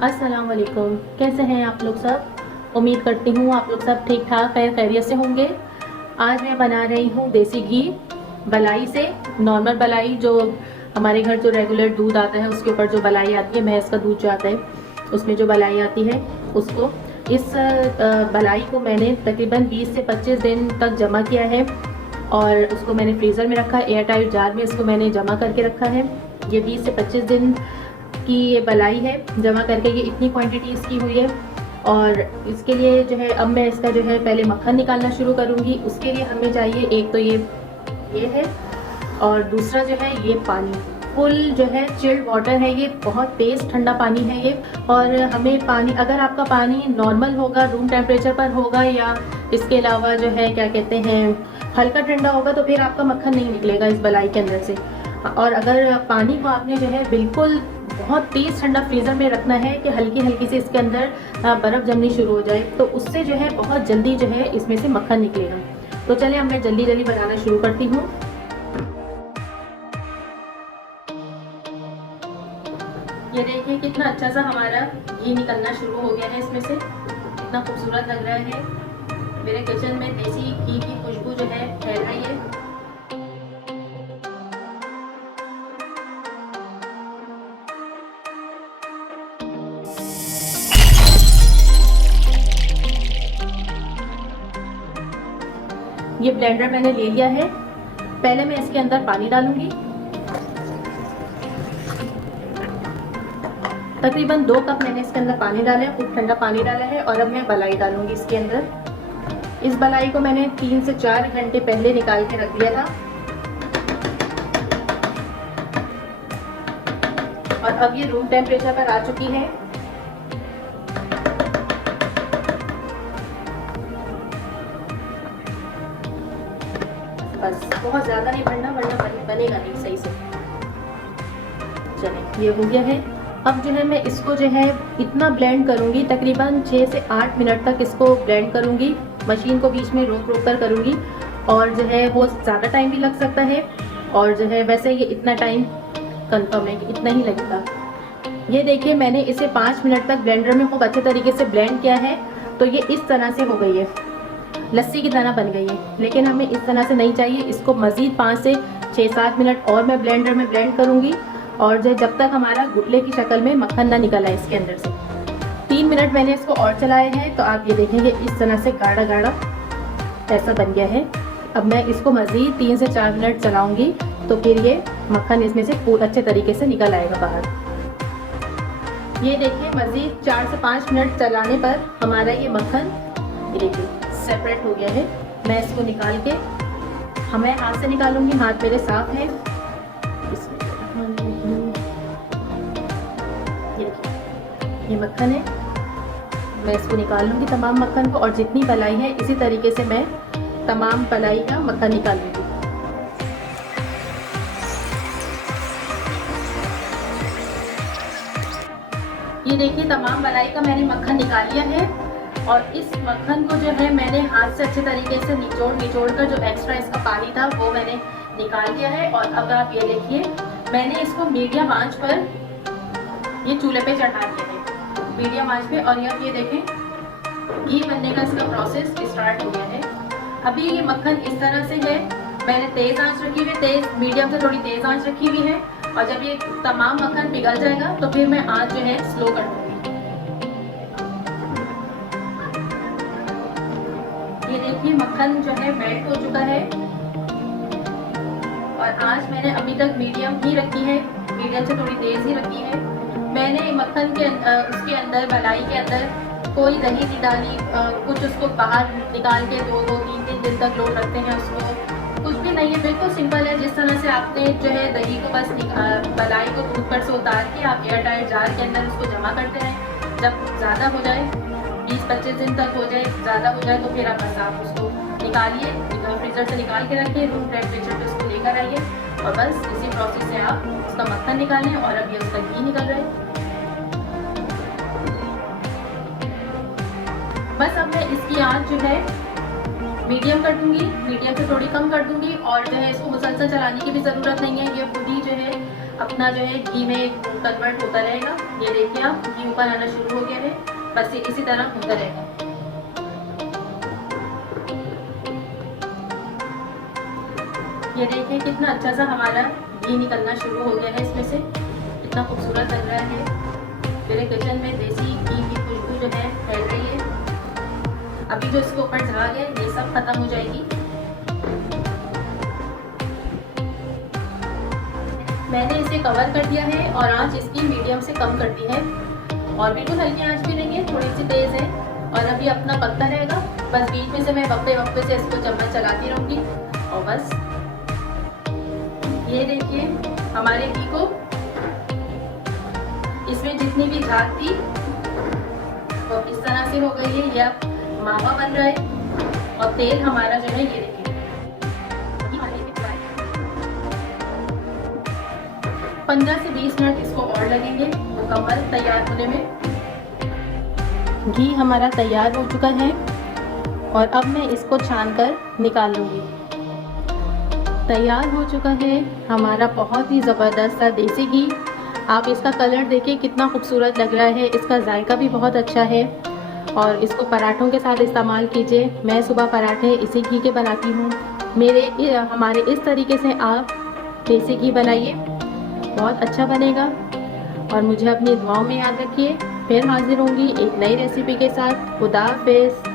अस्सलाम वालेकुम। कैसे हैं आप लोग सब? उम्मीद करती हूँ आप लोग सब ठीक ठाक खैर खैरियत से होंगे। आज मैं बना रही हूँ देसी घी बलाई से। नॉर्मल बलाई जो हमारे घर जो रेगुलर दूध आता है उसके ऊपर जो बलाई आती है, भैंस का दूध जो आता है उसमें जो बलाई आती है उसको, इस बलाई को मैंने तकरीबन 20 से 25 दिन तक जमा किया है और उसको मैंने फ्रीज़र में रखा, एयर टाइट जार में इसको मैंने जमा करके रखा है। ये 20 से 25 दिन की ये बलाई है जमा करके, ये इतनी क्वांटिटी इसकी हुई है। और इसके लिए जो है अब मैं इसका जो है पहले मक्खन निकालना शुरू करूँगी। उसके लिए हमें चाहिए एक तो ये है और दूसरा जो है ये पानी, फुल जो है चिल्ड वाटर है, ये बहुत तेज़ ठंडा पानी है ये। और हमें पानी, अगर आपका पानी नॉर्मल होगा, रूम टेम्परेचर पर होगा या इसके अलावा जो है क्या कहते हैं हल्का ठंडा होगा, तो फिर आपका मक्खन नहीं निकलेगा इस बलाई के अंदर से। और अगर पानी को आपने जो है बिल्कुल बहुत तेज़ ठंडा फ्रीज़र में रखना है कि हल्की हल्की से इसके अंदर बर्फ़ जमनी शुरू हो जाए, तो उससे जो है बहुत जल्दी जो है इसमें से मक्खन निकलेगा। तो चलिए अब मैं जल्दी जल्दी बनाना शुरू करती हूँ। ये देखिए कितना अच्छा सा हमारा घी निकलना शुरू हो गया है इसमें से, कितना खूबसूरत लग रहा है। मेरे किचन में देसी घी की खुशबू जो है फैल रही है। ये ब्लेंडर मैंने ले लिया है। पहले मैं इसके अंदर पानी डालूंगी, तकरीबन 2 कप मैंने इसके अंदर पानी डाला है, खूब ठंडा पानी डाला है। और अब मैं बलाई डालूंगी इसके अंदर। इस बलाई को मैंने 3 से 4 घंटे पहले निकाल के रख दिया था और अब ये रूम टेम्परेचर पर आ चुकी है। बस बहुत ज़्यादा नहीं भरना वरना बनेगा नहीं सही से। चलिए ये हो गया है। अब जो है मैं इसको जो है इतना ब्लेंड करूँगी, तकरीबन 6 से 8 मिनट तक इसको ब्लेंड करूँगी। मशीन को बीच में रोक रोक कर करूँगी और जो है वो ज़्यादा टाइम भी लग सकता है और जो है वैसे ये इतना टाइम कंफर्म है कि इतना ही लगेगा। ये देखिए मैंने इसे 5 मिनट तक ब्लेंडर में खूब अच्छे तरीके से ब्लेंड किया है, तो ये इस तरह से हो गई है, लस्सी की तरह बन गई है। लेकिन हमें इस तरह से नहीं चाहिए, इसको मज़ीद 5 से 6-7 मिनट और मैं ब्लेंडर में ब्लेंड करूँगी और जो जब तक हमारा गुटले की शक्ल में मक्खन ना निकल आए इसके अंदर से। 3 मिनट मैंने इसको और चलाए हैं, तो आप ये देखेंगे इस तरह से गाढ़ा गाढ़ा ऐसा बन गया है। अब मैं इसको मज़ीद 3 से 4 मिनट चलाऊँगी, तो फिर ये मक्खन इसमें से पूरा अच्छे तरीके से निकल आएगा बाहर। ये देखिए मज़ीद 4 से 5 मिनट चलाने पर हमारा ये मक्खन देखिए सेपरेट हो गया है। मैं इसको निकाल के, मैं हाथ से निकालूंगी, हाथ मेरे साफ है। ये मक्खन है, मैं इसको निकाल लूँगी तमाम मक्खन को, और जितनी पलाई है इसी तरीके से मैं तमाम पलाई का मक्खन निकाल लूँगी। ये देखिए तमाम मलाई का मैंने मक्खन निकाल लिया है और इस मक्खन को जो है मैंने हाथ से अच्छे तरीके से निचोड़ कर जो एक्स्ट्रा इसका पानी था वो मैंने निकाल दिया है। और अब आप ये देखिए मैंने इसको मीडियम आंच पर ये चूल्हे पे चढ़ा दिया है, मीडियम आंच पे। और ये देखें घी बनने का इसका प्रोसेस स्टार्ट हो गया है। अभी ये मक्खन इस तरह से है, मैंने तेज़ आंच रखी हुई है, तेज़ मीडियम से थोड़ी तेज़ आंच रखी हुई है। और जब ये तमाम मक्खन पिघल जाएगा तो फिर मैं आंच जो है स्लो कर दूँगी। ये देखिए मक्खन जो है मेल्ट हो चुका है और आंच मैंने अभी तक मीडियम ही रखी है, मीडियम से थोड़ी तेज़ ही रखी है। मैंने मक्खन के उसके अंदर मलाई के अंदर कोई दही नहीं डाली, कुछ उसको बाहर निकाल के 2-3 दिन तक लोग रखते हैं उसको, कुछ भी नहीं है, बिल्कुल सिंपल है। जिस तरह से आपने जो है दही को बस मलाई को दूध पर से उतार के आप एयर टाइट जार के अंदर उसको जमा करते हैं। जब ज़्यादा हो जाए 20-25 दिन तक हो जाए, ज़्यादा हो जाए तो फिर आप बस आप उसको निकालिए, फ्रीज़र से निकाल के रखिए, रूम टेम्परेचर पे उसको लेकर आइए और बस इसी प्रोसेस से आप उसका मक्खन निकालें। और अब ये उसका घी निकल रहा है। बस अब मैं इसकी आंच जो है मीडियम कर दूंगी, मीडियम से थोड़ी कम कर दूंगी और जो है इसको मुसलसल चलाने की भी ज़रूरत नहीं है, ये खुद ही जो है अपना जो है घी में कन्वर्ट होता रहेगा। ये देखिए आप, घी ऊपर आना शुरू हो गया है, बस ये इसी तरह होता रहेगा। ये देखिए कितना अच्छा सा हमारा घी निकलना शुरू हो गया है इसमें से, कितना खूबसूरत लग रहा है। मेरे किचन में देसी घी की खुशबू जो है फैल रही है। अभी जो इसके ऊपर झाग है ये सब खत्म हो जाएगी। मैंने इसे कवर कर दिया है और आंच इसकी मीडियम से कम कर दी है, और बिल्कुल हल्की आंच भी नहीं है, थोड़ी सी तेज है। और अभी अपना पकता रहेगा, बस बीच में से मैं वक्फे वक्फे से इसको चम्मच चलाती रहूंगी। और बस ये देखिए हमारे घी को, इसमें जितनी भी झाग थी वो इस तरह से हो गई है। ये अब मावा बन रहा है और तेल हमारा जो है ये देखिए 15 से 20 मिनट इसको और लगेंगे मुकम्मल तैयार होने में। घी हमारा तैयार हो चुका है और अब मैं इसको छान कर निकाल लूँगी। तैयार हो चुका है हमारा बहुत ही ज़बरदस्त सा देसी घी। आप इसका कलर देखिए कितना खूबसूरत लग रहा है, इसका जायका भी बहुत अच्छा है। और इसको पराठों के साथ इस्तेमाल कीजिए। मैं सुबह पराठे इसी घी के बनाती हूँ। हमारे इस तरीके से आप देसी घी बनाइए, बहुत अच्छा बनेगा। और मुझे अपनी दुआओं में याद रखिए। फिर हाजिर होंगी एक नई रेसिपी के साथ। खुदा हाफिज़।